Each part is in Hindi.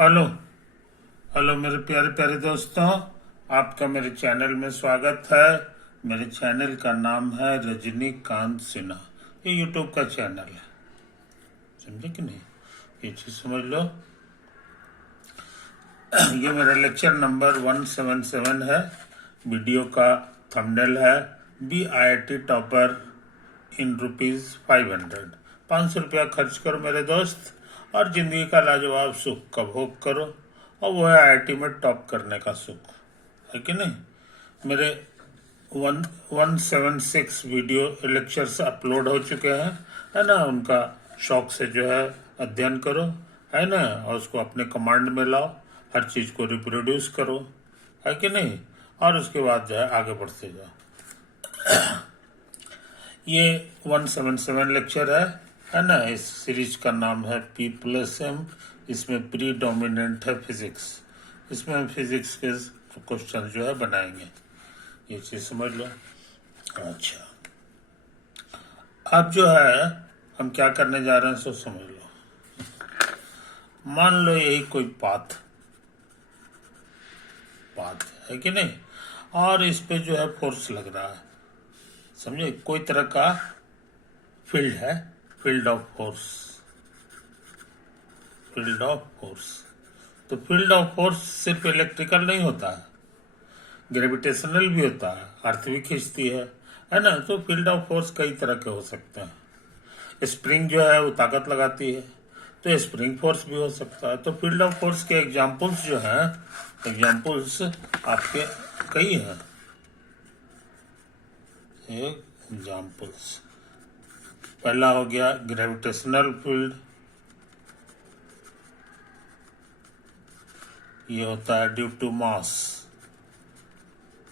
हेलो। हेलो मेरे प्यारे प्यारे दोस्तों, आपका मेरे चैनल में स्वागत है। मेरे चैनल का नाम है रजनीकांत सिन्हा। ये यूट्यूब का चैनल है, समझे कि नहीं? ये चीज समझ लो। ये मेरा लेक्चर नंबर 177 है। वीडियो का थंबनेल है BIT टॉपर इन ₹500। 500 रुपया खर्च करो मेरे दोस्त, और जिंदगी का लाजवाब सुख का भोग करो। और वो है IIT में टॉप करने का सुख, है कि नहीं? मेरे 176 वीडियो लेक्चर्स अपलोड हो चुके हैं, है ना? उनका शौक से जो है अध्ययन करो, है ना? और उसको अपने कमांड में लाओ, हर चीज को रिप्रोड्यूस करो, है कि नहीं? और उसके बाद जो है आगे बढ़ते जाओ। ये 177 लेक्चर है ना? इस सीरीज का नाम है P+M। इसमें प्री डोमिनेंट है फिजिक्स। इसमें हम फिजिक्स के क्वेश्चन जो है बनाएंगे। ये चीज समझ लो। अच्छा, अब जो है हम क्या करने जा रहे हैं सो समझ लो। मान लो यही कोई पाथ पाथ है कि नहीं, और इस पे जो है फोर्स लग रहा है, समझे? कोई तरह का फील्ड है, field of force. Field of force, तो फील्ड ऑफ फोर्स सिर्फ इलेक्ट्रिकल नहीं होता है, ग्रेविटेशनल भी होता है, अर्थ भी खींचती है ना? तो फील्ड ऑफ फोर्स कई तरह के हो सकते हैं। स्प्रिंग जो है वो ताकत लगाती है, तो स्प्रिंग फोर्स भी हो सकता है। तो फील्ड ऑफ फोर्स के एग्जांपल्स जो हैं, एग्जांपल्स आपके कई हैं। एग्जांपल्स, पहला हो गया ग्रेविटेशनल फील्ड। ये होता है ड्यू टू मास,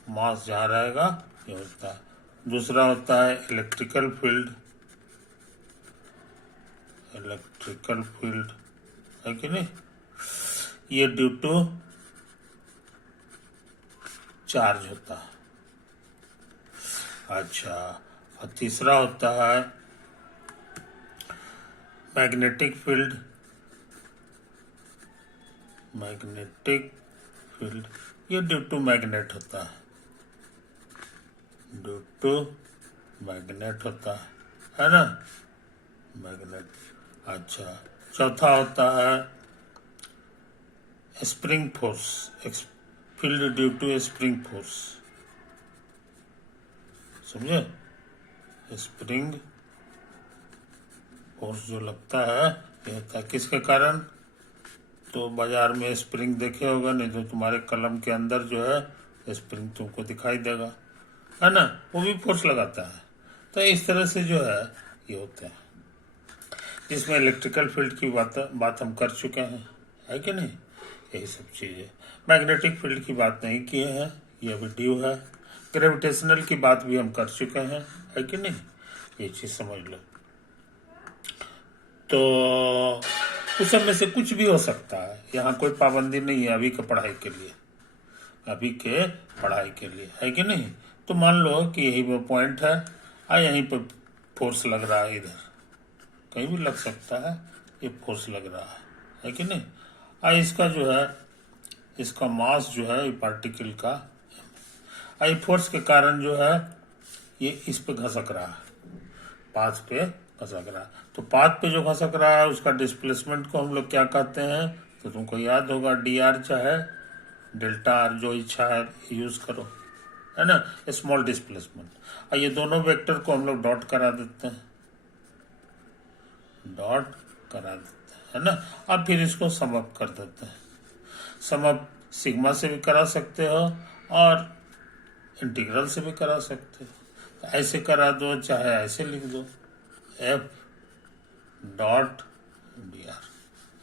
मास जहाँ रहेगा ये होता है। दूसरा होता है इलेक्ट्रिकल फील्ड। इलेक्ट्रिकल फील्ड है कि नहीं? ये ड्यू टू चार्ज होता है। अच्छा, और तीसरा होता है मैग्नेटिक फील्ड। मैग्नेटिक फील्ड ये ड्यू टू मैग्नेट होता है, ड्यू टू मैग्नेट होता है ना? मैग्नेट। अच्छा, चौथा होता है spring force. Field due to spring force, समझे? स्प्रिंग फोर्स जो लगता है ये होता है किसके कारण? तो बाजार में स्प्रिंग देखे होगा, नहीं तो तुम्हारे कलम के अंदर जो है स्प्रिंग तुमको दिखाई देगा, है ना? वो भी फोर्स लगाता है। तो इस तरह से जो है ये होता है, जिसमें इलेक्ट्रिकल फील्ड की बात हम कर चुके हैं, है कि नहीं? यही सब चीजें। मैग्नेटिक फील्ड की बात नहीं किए हैं, ये अभी ड्यू है। ग्रेविटेशनल की बात भी हम कर चुके हैं, है कि नहीं? ये चीज समझ लो। तो उस समय से कुछ भी हो सकता है, यहाँ कोई पाबंदी नहीं है अभी के पढ़ाई के लिए, अभी के पढ़ाई के लिए, है कि नहीं? तो मान लो कि यही वो पॉइंट है, यहीं पर फोर्स लग रहा है, इधर कहीं भी लग सकता है, ये फोर्स लग रहा है कि नहीं? इसका जो है, इसका मास जो है पार्टिकल का, फोर्स के कारण जो है ये इस पे घसक रहा है, पाथ पे घसक रहा है। तो पाथ पे जो घसक रहा है उसका डिस्प्लेसमेंट को हम लोग क्या कहते हैं? तो तुमको याद होगा DR चाहे डेल्टा R, जो इच्छा है यूज करो, है ना? Small displacement. ये दोनों वेक्टर को हम लोग डॉट करा देते हैं, डॉट करा देते हैं, है ना? अब फिर इसको सम अप कर देते हैं। सम अप सिग्मा से भी करा सकते हो और इंटीग्रल से भी करा सकते हो। तो ऐसे करा दो, चाहे ऐसे लिख दो, F डॉट DR,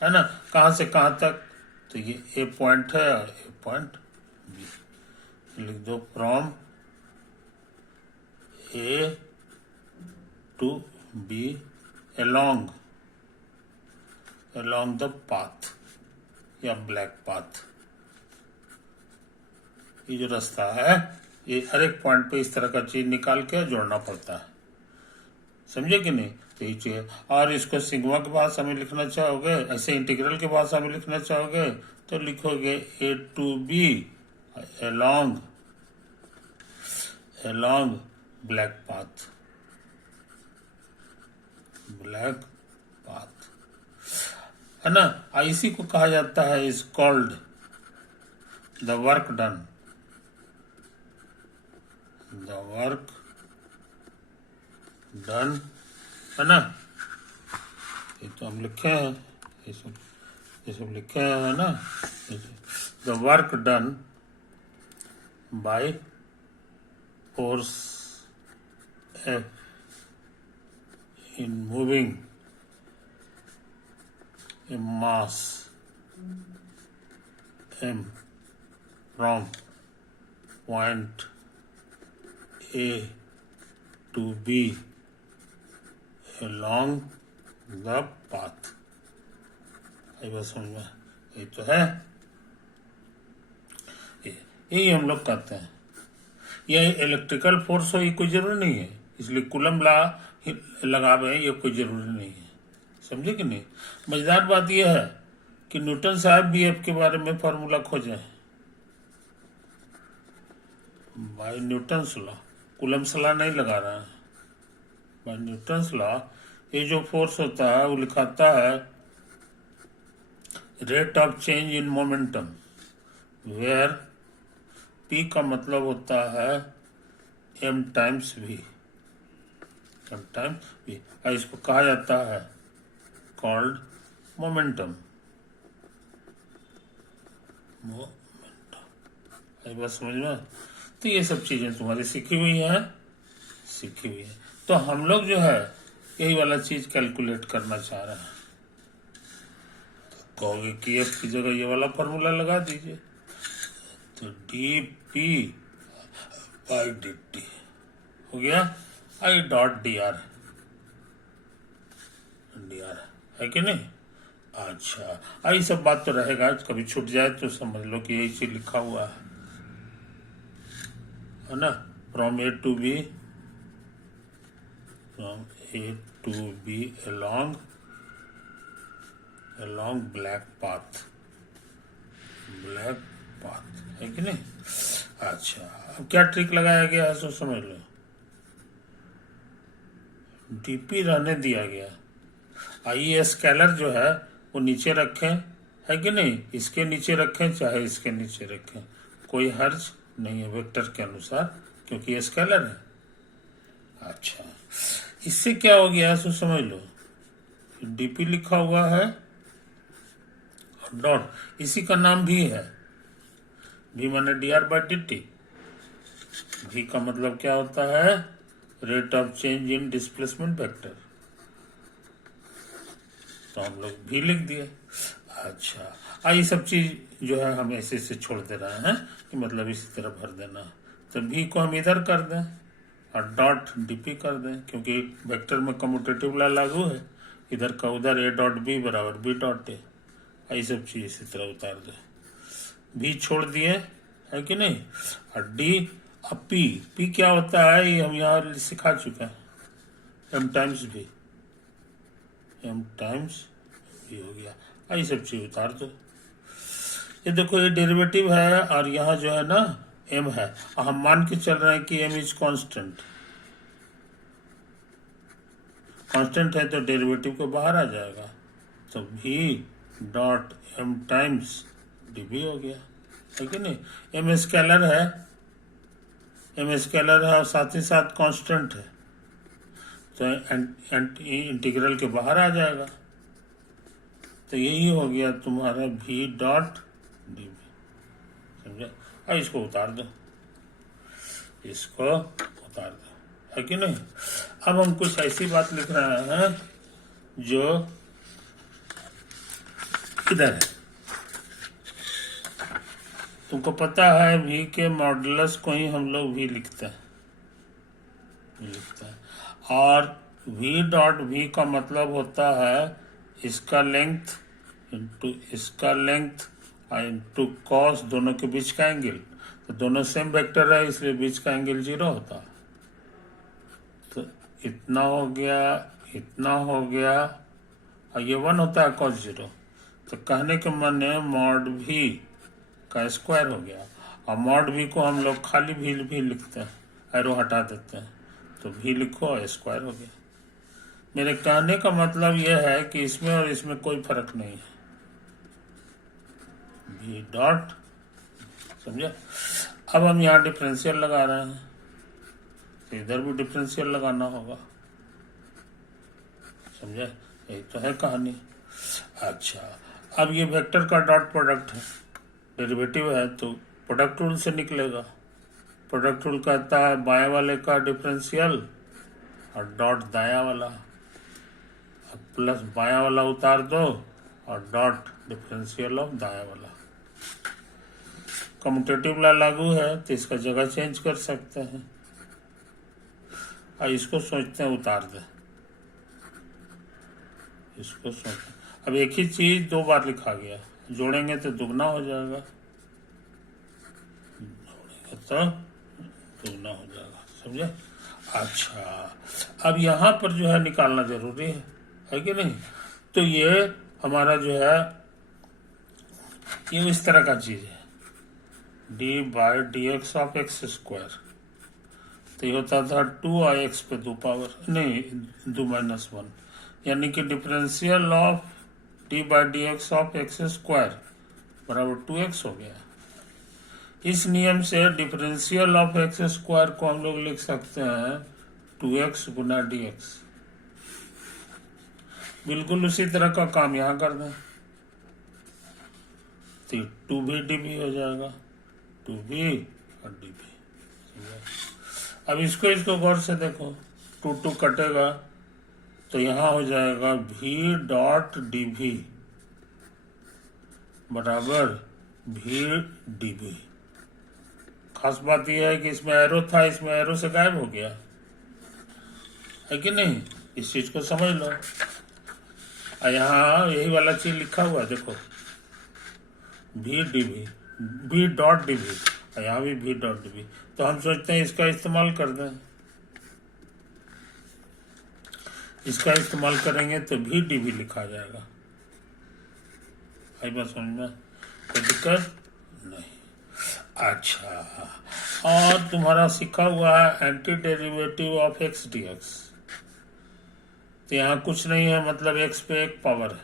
है ना? कहाँ से कहाँ तक? तो ये A पॉइंट है और A पॉइंट B। लिख दो from A to B along the path या ब्लैक पाथ। ये जो रास्ता है, ये हर एक पॉइंट पे इस तरह का चीज निकाल के जोड़ना पड़ता है, समझे कि नहीं? तो ये चाहिए। और इसको सिग्मा की भाषा में लिखना चाहोगे, ऐसे इंटीग्रल की भाषा में लिखना चाहोगे तो लिखोगे A to B along black path, है ना। इसी को कहा जाता है is called the work done, है ना। ये तो हम लिखे हैं, ये सब लिखे हैं, है ना। The work done by force F in moving a mass M from point A to B along the path। आई बात समझ में? ये तो है, यही हम लोग कहते हैं। यह इलेक्ट्रिकल फोर्स हो, ये कोई जरूरी नहीं है, इसलिए कूलम ला लगावे ये कोई जरूरी नहीं है, समझे कि नहीं। मजेदार बात यह है कि न्यूटन साहब भी एफ के बारे में फॉर्मूला खोजे by Newton's law, Coulomb's law नहीं लगा रहा है, बाय न्यूटन्स लॉ। ये जो फोर्स होता है वो लिखाता है rate of change in momentum, where P का मतलब होता है एम टाइम्स वी, इसको कहा जाता है कॉल्ड मोमेंटम। बस समझ में। तो ये सब चीजें तुम्हारी सीखी हुई है। तो हम लोग जो है यही वाला चीज कैलकुलेट करना चाह रहे हैं। तो कहोगे कि एफ की जगह ये वाला फॉर्मूला लगा दीजिए, तो D P by D T हो गया, आई डॉट डी आर है कि नहीं। अच्छा, आई सब बात तो रहेगा, कभी छूट जाए तो समझ लो कि यही चीज लिखा हुआ है ना। From A to B along black path है कि नहीं। अच्छा, अब क्या ट्रिक लगाया गया है सो समझ लो। डीपी रहने दिया गया, आइए स्केलर जो है वो नीचे रखें, है कि नहीं, इसके नीचे रखें चाहे इसके नीचे रखें, कोई हर्ज नहीं है वेक्टर के अनुसार, क्योंकि ये स्केलर है। अच्छा, इससे क्या हो गया सो समझ लो। डीपी लिखा हुआ है और डॉट, इसी का नाम भी है, भी माने D R by D T. भी का मतलब क्या होता है, rate of change in displacement vector, तो हम लोग भी लिख दिए। अच्छा, ये सब चीज जो है हम ऐसे से छोड़ दे रहे हैं कि मतलब इसी तरह भर देना, तो भी को हम इधर कर दें और डॉट डीपी कर दें, क्योंकि वेक्टर में कम्यूटेटिव लॉ लागू है, इधर का उधर ए डॉट बी बराबर बी डॉट ए, ये सब चीज इसी तरह उतार दे। भी छोड़ दिए, है कि नहीं। और डी, अब पी क्या होता है ये हम यहाँ सिखा चुके हैं, एम टाइम्स भी हो गया। ये सब चीज उतार दो। ये देखो ये डेरिवेटिव है और यहाँ जो है ना एम है, हम मान के चल रहे हैं कि एम इज कांस्टेंट है, तो डेरिवेटिव को बाहर आ जाएगा, तो भी डॉट एम टाइम्स डीबी हो गया, है कि नहीं। एम स्केलर है और साथ ही साथ कांस्टेंट है, तो इंटीग्रल के बाहर आ जाएगा, तो यही हो गया तुम्हारा भी डॉट डी, समझा। इसको उतार दो, है कि नहीं। अब हम कुछ ऐसी बात लिख रहे हैं जो इधर है। तुमको पता है भी के मॉडुलस को ही हम लोग भी लिखते हैं, और v डॉट v का मतलब होता है इसका लेंथ इंटू कॉस, दोनों के बीच का एंगल, तो दोनों सेम वेक्टर है इसलिए बीच का एंगल 0 होता है, तो इतना हो गया, कितना हो गया, और ये 1 होता है cos 0, तो कहने के माने मॉड भी का स्क्वायर हो गया। और मॉड भी को हम लोग खाली भी लिखते हैं, एरो हटा देते हैं, तो भी लिखो और स्क्वायर हो गया। मेरे कहने का मतलब यह है कि इसमें और इसमें कोई फर्क नहीं है, भी डॉट, समझे। अब हम यहाँ डिफरेंशियल लगा रहे हैं, तो इधर भी डिफरेंशियल लगाना होगा, समझे। यही तो है कहानी। अच्छा, अब ये वेक्टर का डॉट प्रोडक्ट है, डेरिवेटिव है, तो प्रोडक्ट रूल से निकलेगा। प्रोडक्ट रूल कहता है बाएं वाले का डिफरेंशियल और डॉट दाया वाला, प्लस बायां वाला उतार दो और डॉट डिफरेंशियल ऑफ दाया वाला। कम्यूटेटिव ला लागू है तो इसका जगह चेंज कर सकते हैं, और इसको सोचते हैं उतार दे, इसको सोचते। अब एक ही चीज 2 बार लिखा गया, जोड़ेंगे तो दुगना हो जाएगा, जोड़ेंगे तो दुगना हो जाएगा, समझे। अच्छा, अब यहाँ पर जो है निकालना जरूरी है कि नहीं। तो ये हमारा जो है ये इस तरह का चीज है, d/dx ऑफ एक्स स्क्वायर, तो ये होता था 2x पे 2 पावर नहीं 2-1, यानी कि differential of d/dx of x square बराबर 2x हो गया। इस नियम से डिफरेंशियल ऑफ एक्स स्क्वायर को हम लोग लिख सकते हैं 2x गुना dx। बिल्कुल उसी तरह का काम यहाँ कर दें, तो 2b db हो जाएगा, 2b और db। अब इसको गौर से देखो, 2 कटेगा तो यहाँ हो जाएगा v डॉट dv बराबर v db। खास बात यह है कि इसमें एरो था, इसमें एरो से गायब हो गया है कि नहीं, इस चीज को समझ लो। यहाँ यही वाला चीज लिखा हुआ है, देखो v dv, v dot dv, यहाँ भी v डॉट dv, तो हम सोचते हैं इसका इस्तेमाल कर दें। इसका इस्तेमाल करेंगे तो v dv लिखा जाएगा। आई बात समझ में, कोई दिक्कत नहीं। अच्छा, और तुम्हारा सीखा हुआ है anti derivative of x dx, तो यहाँ कुछ नहीं है, मतलब x पे एक पावर है,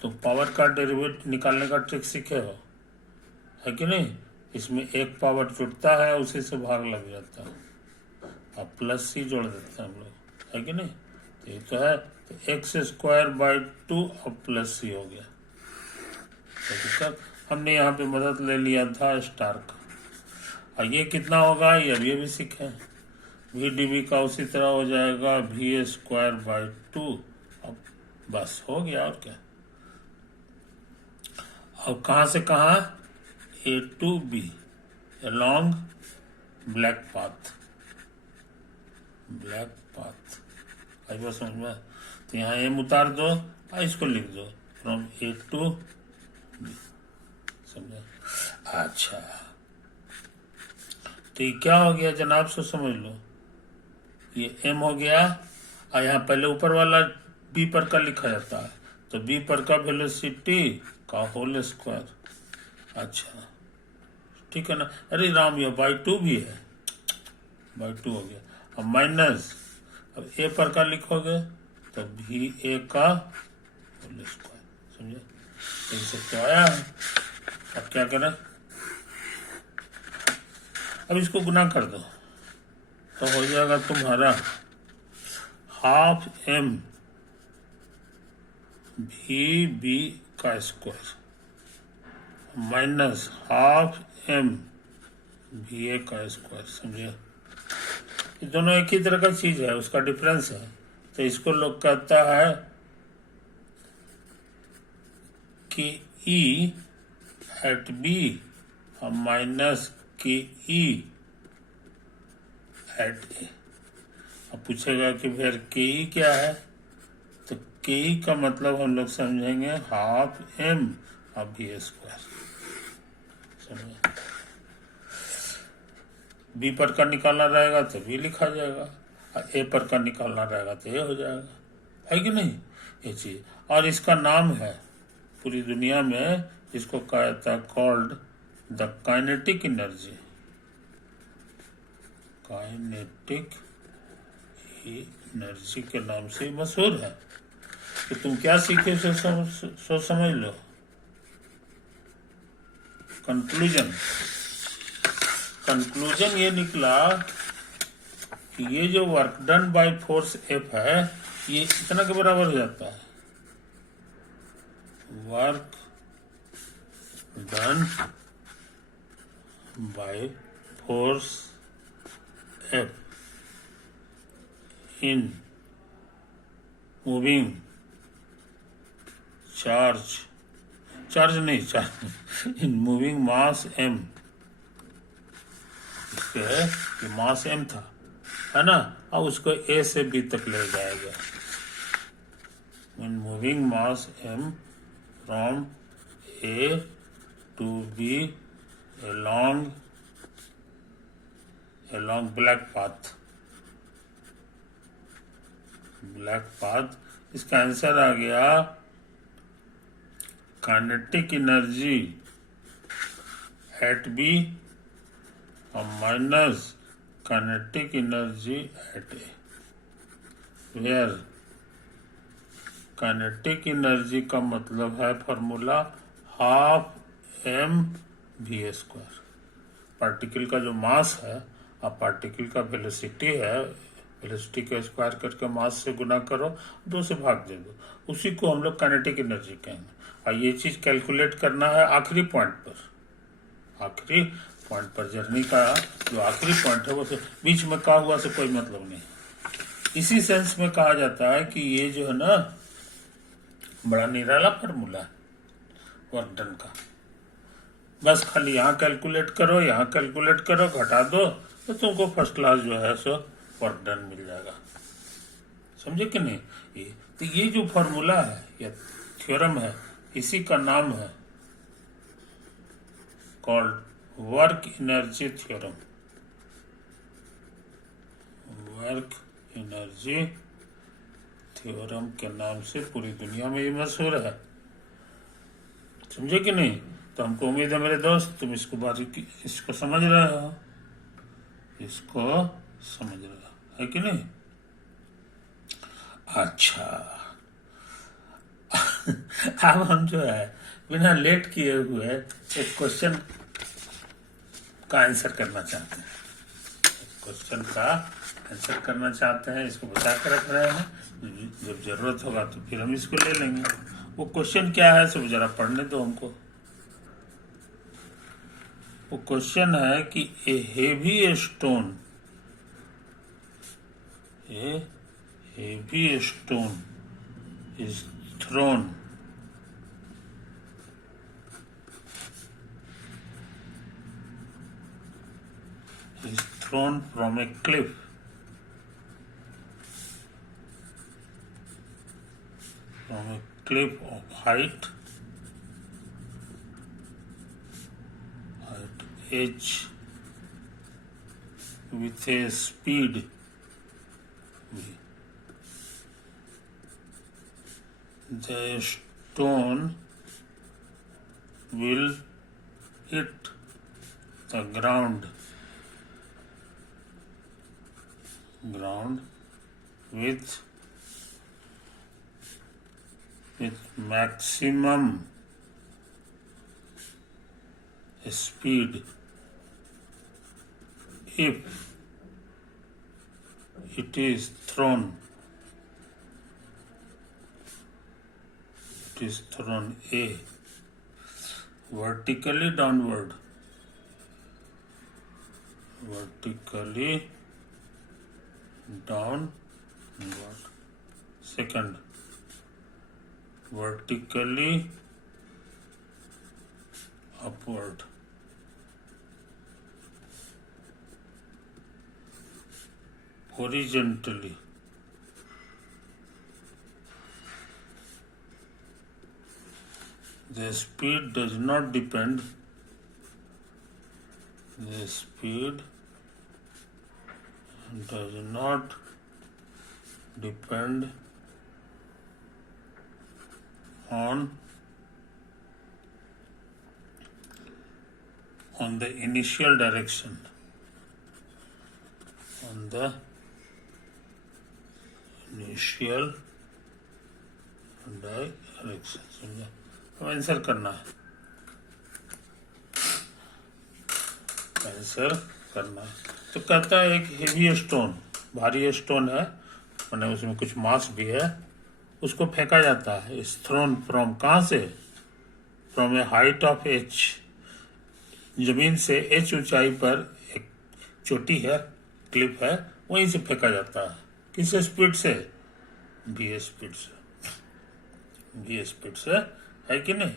तो पावर का डेरिवेटिव निकालने का ट्रिक सीखे हो, है कि नहीं। इसमें एक पावर जुड़ता है, उसी से भाग लग जाता है, अब प्लस c जोड़ देते हैं हम लोग, है कि नहीं। तो ये तो है, तो x²/2 और प्लस c हो गया। तो हमने यहाँ पे मदद ले लिया था स्टार का, और ये कितना होगा ये भी सीखे। v dv का उसी तरह हो जाएगा v²/2, अब बस हो गया, और क्या। अब कहाँ से कहाँ, A to B along black path, आई बात समझ में। तो यहाँ m उतार दो और इसको लिख दो फ्रॉम A to B, समझे। अच्छा, तो ये क्या हो गया जनाब, से समझ लो, ये m हो गया, और यहाँ पहले ऊपर वाला b पर का लिखा जाता है, तो b पर का वेलोसिटी का होल स्क्वायर। अच्छा, ठीक है ना। अरे राम, ये by2 भी है, by2 हो गया, अब माइनस, अब a पर का लिखोगे तो va का होल स्क्वायर, समझे। इनसे तो आया है, अब क्या करें, अब इसको गुना कर दो, तो हो जाएगा तुम्हारा ½ v का स्क्वायर माइनस ½ va का स्क्वायर, समझे। ये दोनों एक ही तरह का चीज है, उसका डिफरेंस है, तो इसको लोग कहता है कि E एट B और माइनस के E एट A। अब पूछेगा कि फिर के E क्या है, तो के E का मतलब हम लोग समझेंगे ½ और v स्क्वायर, समझे। b पर का निकालना रहेगा तो v लिखा जाएगा, ए पर का निकालना रहेगा तो ये हो जाएगा, है कि नहीं, ये चीज। और इसका नाम है पूरी दुनिया में, इसको कहता है called the kinetic energy, kinetic energy के नाम से मशहूर है। तो तुम क्या सीखे सो समझ लो। कंक्लूजन ये निकला कि ये जो work done by force F है ये इतना के बराबर हो जाता है, work done by force F in moving charge in moving mass M, ये मास एम था, है ना, अब उसको ए से बी तक ले जाएगा। In moving mass M from A to B along black path, इसका आंसर आ गया काइनेटिक एनर्जी एट बी और minus kinetic energy at A, where kinetic energy का मतलब है formula half M V square. Particle का जो मास है, अब पार्टिकल का वेलोसिटी है, वेलोसिटी का स्क्वायर करके मास से गुना करो, 2 से भाग दे दो, उसी को हम लोग काइनेटिक एनर्जी कहेंगे। और ये चीज कैलकुलेट करना है आखिरी पॉइंट पर जर्नी का जो आखिरी पॉइंट है वो से बीच में का हुआ से कोई मतलब नहीं। इसी सेंस में कहा जाता है कि ये जो है ना बड़ा निराला फॉर्मूला है वर्क डन का। बस खाली यहाँ कैलकुलेट करो, घटा दो, तो तुमको फर्स्ट क्लास जो है सो वर्क डन मिल जाएगा। समझे कि नहीं? तो ये जो फॉर्मूला है या थ्योरम है, इसी का नाम है called work energy theorem. Work energy theorem के नाम से पूरी दुनिया में ये मशहूर है। समझे कि नहीं? तो हमको उम्मीद है मेरे दोस्त तुम इसको समझ रहे हो, है कि नहीं? अच्छा अब हम जो है बिना लेट किए हुए एक क्वेश्चन का आंसर करना चाहते हैं। इसको बचा कर रख रहे हैं, जब जरूरत होगा तो फिर हम इसको ले लेंगे। वो क्वेश्चन क्या है सब जरा पढ़ने दो हमको। वो क्वेश्चन है कि a heavy stone is thrown from a cliff of height h with a speed v. The stone will hit the ground with maximum speed if it is thrown A vertically downward, second vertically upward, horizontally, the speed does not depend depend on the initial direction, on the initial direction. समझा? अब आंसर करना है, आंसर करना है। तो कहता है एक हेवी स्टोन, भारी स्टोन है, मैंने उसमें कुछ मास भी है, उसको फेंका जाता है। इस थ्रोन फ्रॉम, कहाँ से? From A height of h, जमीन से h ऊंचाई पर एक चोटी है, क्लिप है, वहीं से फेंका जाता है। किस स्पीड से? v स्पीड से, v स्पीड से, है कि नहीं?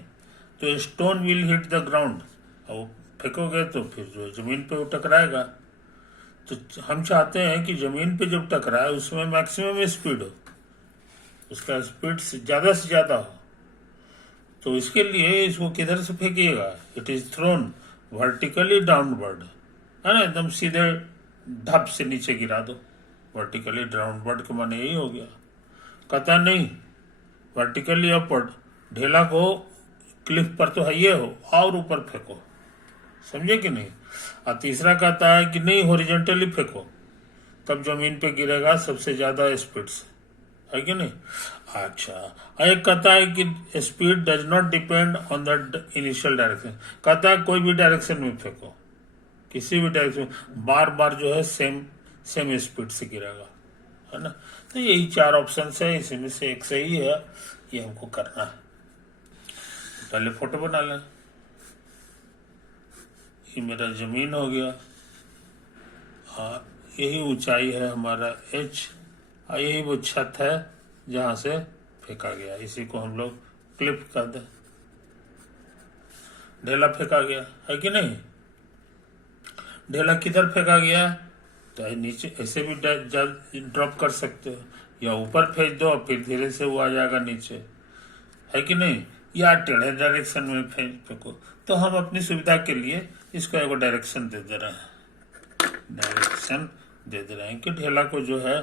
तो stone will hit the ground, और फेंकोगे तो फिर जो जमीन पे वो टकराएगा। तो हम चाहते हैं कि जमीन पे जब टकराए उसमें मैक्सिमम स्पीड हो, उसका स्पीड से ज़्यादा हो। तो इसके लिए इसको किधर से फेंकिएगा? It is thrown vertically downward, है ना, एकदम सीधे ढप से नीचे गिरा दो। वर्टिकली डाउनवर्ड का माने यही हो गया। कहता नहीं, वर्टिकली अपवर्ड, ढेला को क्लिफ पर तो है ये हो, और ऊपर फेंको। समझे कि नहीं? और तीसरा कहता है कि नहीं, हॉरिजॉन्टली फेंको, तब जमीन पे गिरेगा सबसे ज्यादा स्पीड से, है कि नहीं? अच्छा, एक कहता है कि speed does not depend on the initial direction. कहता है कोई भी डायरेक्शन में फेंको, किसी भी डायरेक्शन, बार बार जो है सेम स्पीड से गिरेगा, है ना? तो यही 4 ऑप्शन है, इसमें से एक सही है, ये हमको करना है। पहले फोटो बना लें। ये मेरा जमीन हो गया, हाँ, यही ऊंचाई है हमारा h, और यही वो छत है जहां से फेंका गया। इसी को हम लोग क्लिप कर दें। ढेला फेंका गया, है कि नहीं? ढेला किधर फेंका गया? तो नीचे ऐसे भी ड्रॉप कर सकते हो, या ऊपर फेंक दो और फिर धीरे से वो आ जाएगा नीचे, है कि नहीं? या टेढ़े डायरेक्शन में फेंको। तो हम अपनी सुविधा के लिए इसको एक डायरेक्शन दे दे रहे हैं, डायरेक्शन दे दे रहे हैं कि ढेला को जो है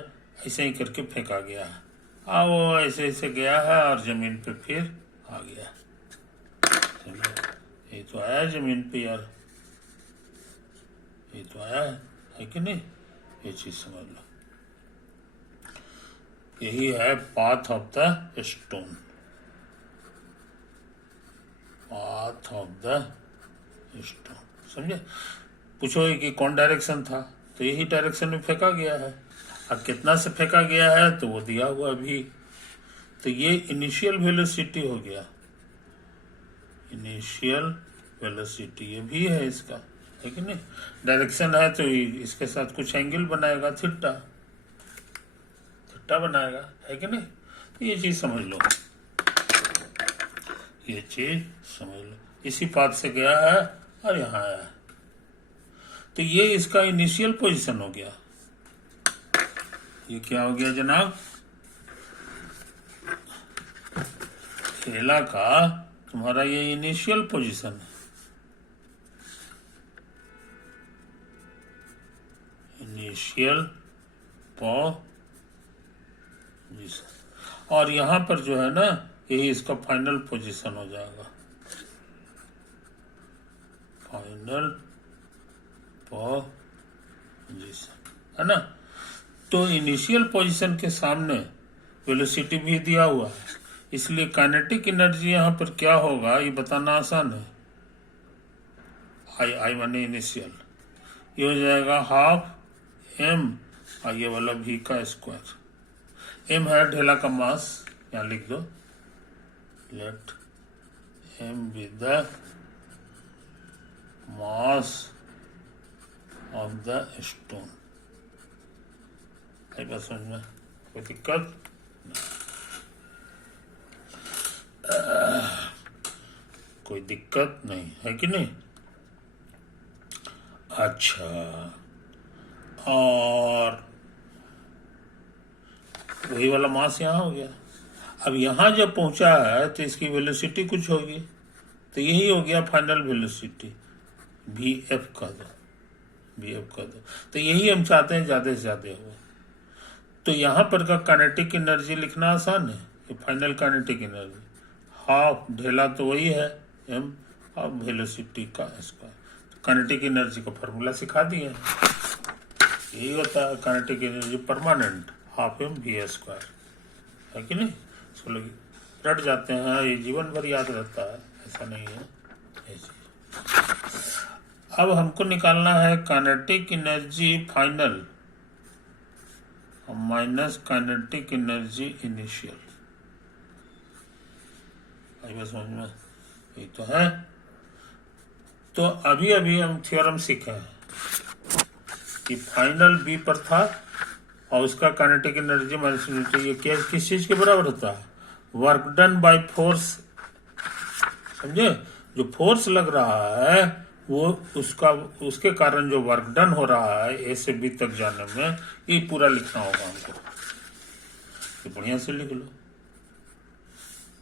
ऐसे ही करके फेंका गया है, वो ऐसे ऐसे गया है और जमीन पे फिर आ गया। ये तो आया जमीन पे यार, ये तो आया है कि नहीं? ये चीज समझ लो, यही है path of the stone, path of the stone. समझे? पूछोगे कि कौन डायरेक्शन था, तो यही डायरेक्शन में फेंका गया है। अब कितना से फेंका गया है तो वो दिया हुआ भी, तो ये इनिशियल वेलोसिटी हो गया, इनिशियल वेलोसिटी ये भी है इसका, है कि नहीं? डायरेक्शन है तो इसके साथ कुछ एंगल बनाएगा, थीटा बनाएगा, है कि नहीं? तो ये चीज समझ लो, ये चीज समझ लो। इसी पाथ से गया है और यहाँ आया है, तो ये इसका इनिशियल पोजीशन हो गया। ये क्या हो गया जनाब? ढेला का तुम्हारा ये इनिशियल पोजीशन है, इनिशियल पोजीशन, और यहां पर जो है ना, यही इसका फाइनल पोजीशन हो जाएगा, फाइनल पोजीशन, है ना? तो इनिशियल पोजीशन के सामने वेलोसिटी भी दिया हुआ है, इसलिए काइनेटिक एनर्जी यहाँ पर क्या होगा ये बताना आसान है। आई माने इनिशियल, ये हो जाएगा हाफ m, और ये वाला v का स्क्वायर। m है ढेला का मास, यहाँ लिख दो, let m be the mass of the stone. है बात समझ में? कोई दिक्कत? कोई दिक्कत नहीं, है कि नहीं? अच्छा, और वही वाला मास यहाँ हो गया। अब यहाँ जब पहुंचा है तो इसकी वेलोसिटी कुछ होगी, तो यही हो गया फाइनल वेलोसिटी, vf का दो, vf का दो। तो यही हम चाहते हैं ज्यादा से ज्यादा हो, तो यहां पर का काइनेटिक एनर्जी लिखना आसान है। ये फाइनल काइनेटिक एनर्जी हाफ, ढेला तो वही है m, और वेलोसिटी का स्क्वायर। तो काइनेटिक एनर्जी का फॉर्मूला सिखा दिया है, यही होता है kinetic energy permanent, half m v square, है कि नहीं। इसको लोग रट जाते हैं, ये जीवन भर याद रहता है, ऐसा नहीं है ऐसे। अब हमको निकालना है kinetic energy final minus kinetic energy initial. आई बात समझ में, यही तो है। तो अभी अभी हम थ्योरम सीखे हैं कि फाइनल बी पर था और उसका काइनेटिक एनर्जी माइनस ये किस चीज के बराबर होता है, वर्क डन बाय फोर्स। समझे, जो फोर्स लग रहा है वो उसके कारण जो वर्क डन हो रहा है ए से बी तक जाने में, ये पूरा लिखना होगा हमको। तो बढ़िया से लिख लो,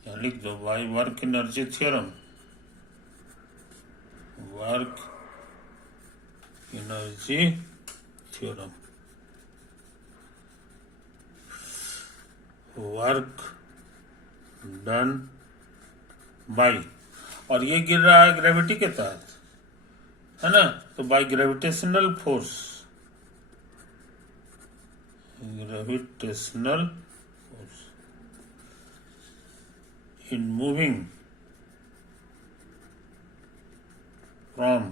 यहाँ लिख दो by work energy theorem, work energy theorem, work done bye, और ये गिर रहा है ग्रेविटी के तहत, है ना। तो by gravitational force, gravitational force in moving from,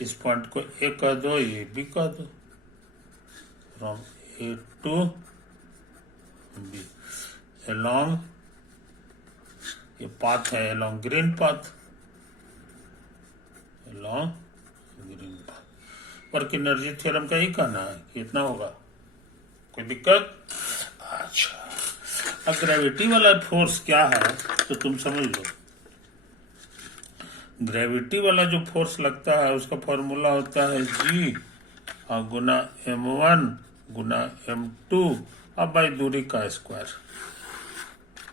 इस पॉइंट को ए कह दो, ये बी कह दो, from A to B along, ये पाथ है along green path, along green path. Work energy theorem का ही कहना है कि इतना होगा, कोई दिक्कत। अच्छा, अब ग्रेविटी वाला फोर्स क्या है तो तुम समझ लो। ग्रेविटी वाला जो फोर्स लगता है उसका फॉर्मूला होता है G और गुना m1 गुना m2 और बाई दूरी का स्क्वायर,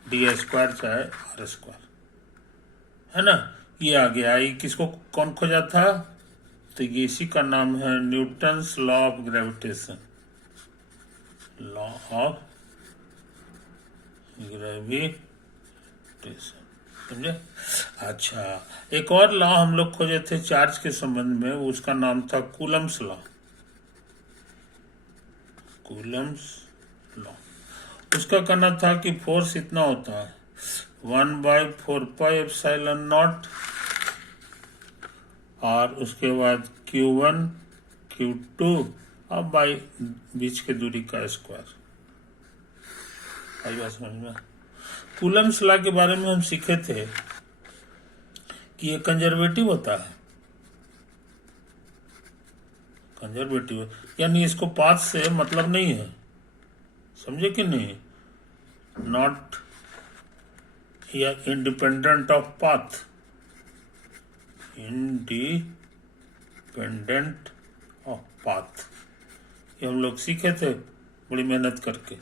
डी स्क्वायर चाहे आर स्क्वायर, है ना। ये आ गया, ये किसको कौन खोजा था, तो ये इसी का नाम है Newton's law of gravitation, law of gravitation, समझे। अच्छा, एक और लॉ हम लोग खोजे थे चार्ज के संबंध में, उसका नाम था कूलम्स लॉ, कूलम्स लॉ। उसका कहना था कि फोर्स इतना होता है 1/4πε0, और उसके बाद Q1 Q2 और बाई बीच के दूरी का स्क्वायर। आई बात समझ में। कूलम्स लॉ के बारे में हम सीखे थे कि ये कंजर्वेटिव होता है, कंजर्वेटिव यानी इसको पाथ से मतलब नहीं है, समझे कि नहीं, नॉट या independent of path, independent of path, ये हम लोग सीखे थे बड़ी मेहनत करके।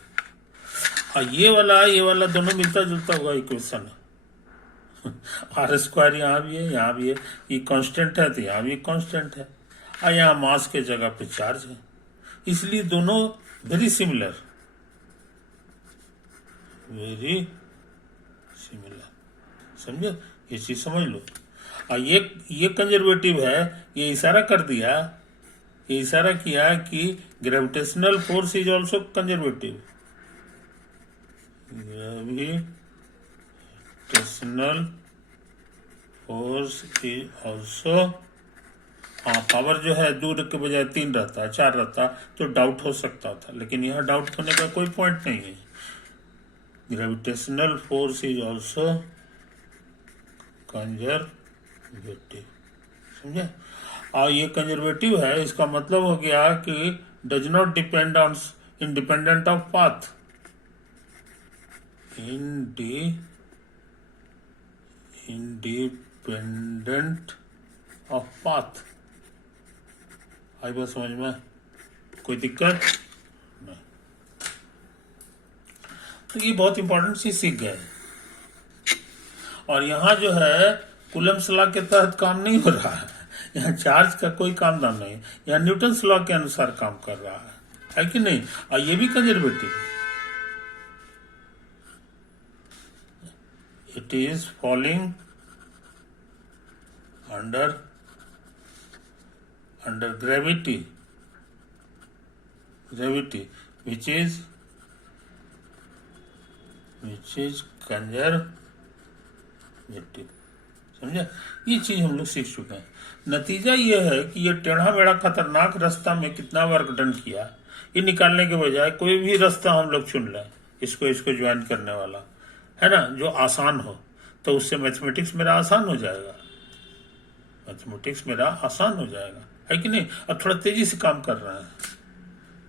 और ये वाला दोनों मिलता जुलता हुआ इक्वेशन है। आर स्क्वायर यहाँ भी है, यहाँ भी है, ये कांस्टेंट है तो यहाँ भी कांस्टेंट है, और यहाँ मास के जगह पे चार्ज है, इसलिए दोनों वेरी सिमिलर, वेरी सिमिलर, समझे। ये चीज समझ लो। और ये कंजर्वेटिव है, ये इशारा कर दिया, ये इशारा किया कि gravitational force is also conservative, gravitational force is also, हाँ पावर जो है 2 के बजाय 3 रहता, 4 रहता तो डाउट हो सकता था, लेकिन यहाँ डाउट होने का कोई पॉइंट नहीं है। Gravitational force is also conservative, समझे। और ये कंजर्वेटिव है, इसका मतलब हो गया कि does not depend on independent of path, independent of path. आई बात समझ में, कोई दिक्कत नहीं। तो ये बहुत इंपॉर्टेंट चीज सीख गए। और यहाँ जो है कूलम्स लॉ के तहत काम नहीं हो रहा है, यहाँ चार्ज का कोई काम दाम नहीं, यहाँ न्यूटन्स लॉ के अनुसार काम कर रहा है। है कि नहीं। और ये भी conservative, it is falling under gravity which is conservative. समझे, ये चीज हम लोग सीख चुके हैं। नतीजा ये है कि ये टेढ़ा मेढ़ा खतरनाक रास्ता में कितना वर्क डन किया, ये निकालने के बजाय कोई भी रास्ता हम लोग चुन लें इसको ज्वाइन करने वाला, है ना, जो आसान हो, तो उससे मैथमेटिक्स मेरा आसान हो जाएगा, मैथमेटिक्स मेरा आसान हो जाएगा, है कि नहीं। अब थोड़ा तेजी से काम कर रहा है,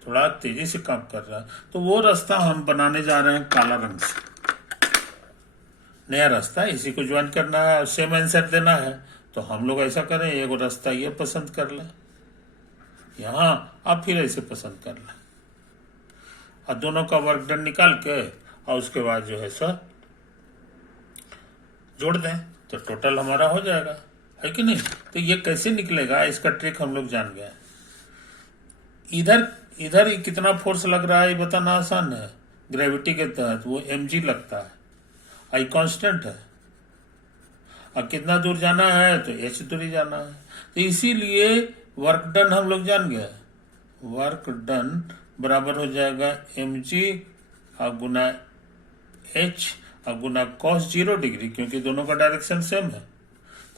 थोड़ा तेजी से काम कर रहा है, तो वो रास्ता हम बनाने जा रहे हैं काला रंग से, नया रास्ता, इसी को ज्वाइन करना है, सेम आंसर देना है। तो हम लोग ऐसा करें, एक रास्ता ये पसंद कर लें, यहाँ आप फिर ऐसे पसंद कर लें, और दोनों का वर्क डन निकाल के और उसके बाद जो है सर जोड़ दें, तो टोटल हमारा हो जाएगा, है कि नहीं। तो ये कैसे निकलेगा, इसका ट्रिक हम लोग जान गए। इधर ही कितना फोर्स लग रहा है ये बताना आसान है, ग्रेविटी के तहत वो mg लगता है, आई कांस्टेंट है, और कितना दूर जाना है तो h दूरी जाना है। तो इसीलिए वर्क डन हम लोग जान गए, वर्क डन बराबर हो जाएगा mg और गुना h और गुना cos 0 डिग्री, क्योंकि दोनों का डायरेक्शन सेम है।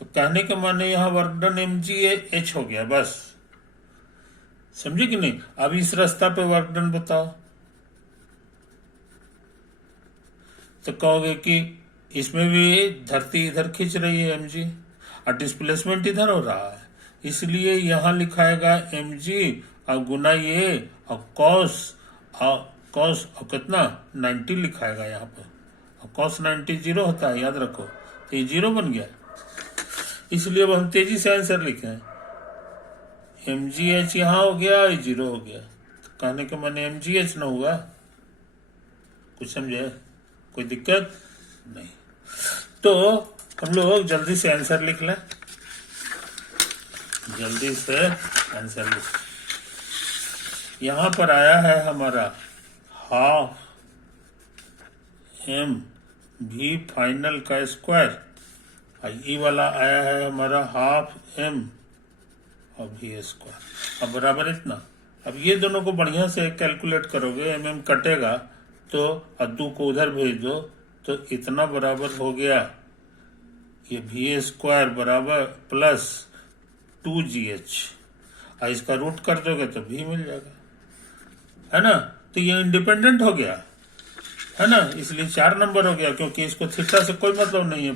तो कहने के माने यहाँ वर्क डन mg h हो गया, बस समझे कि नहीं। अब इस रास्ता पे वर्क डन बताओ, तो कहोगे कि इसमें भी धरती इधर खींच रही है mg और डिस्प्लेसमेंट इधर हो रहा है, इसलिए यहाँ लिखाएगा mg और गुना ये और cos और कितना 90 लिखाएगा यहाँ पे, और cos 90 0 होता है, याद रखो, तो ये 0 बन गया। इसलिए अब हम तेजी से आंसर लिखें, mgh यहाँ हो गया, ये 0 हो गया, तो कहने के माने mgh ना हुआ, कुछ समझे, कोई दिक्कत नहीं। तो हम लोग जल्दी से आंसर लिख लें, जल्दी से आंसर लिख। यहां पर आया है हमारा हाफ m v फाइनल का स्क्वायर, और ई वाला आया है हमारा हाफ m और v स्क्वायर, अब बराबर इतना। अब ये दोनों को बढ़िया से कैलकुलेट करोगे, mm कटेगा तो और 2 को उधर भेज दो, तो इतना बराबर हो गया, ये v स्क्वायर बराबर प्लस 2gh, और इसका रूट कर दोगे तो v मिल जाएगा, है ना। तो ये इंडिपेंडेंट हो गया, है ना, इसलिए 4 नंबर हो गया, क्योंकि इसको थीटा से कोई मतलब नहीं है,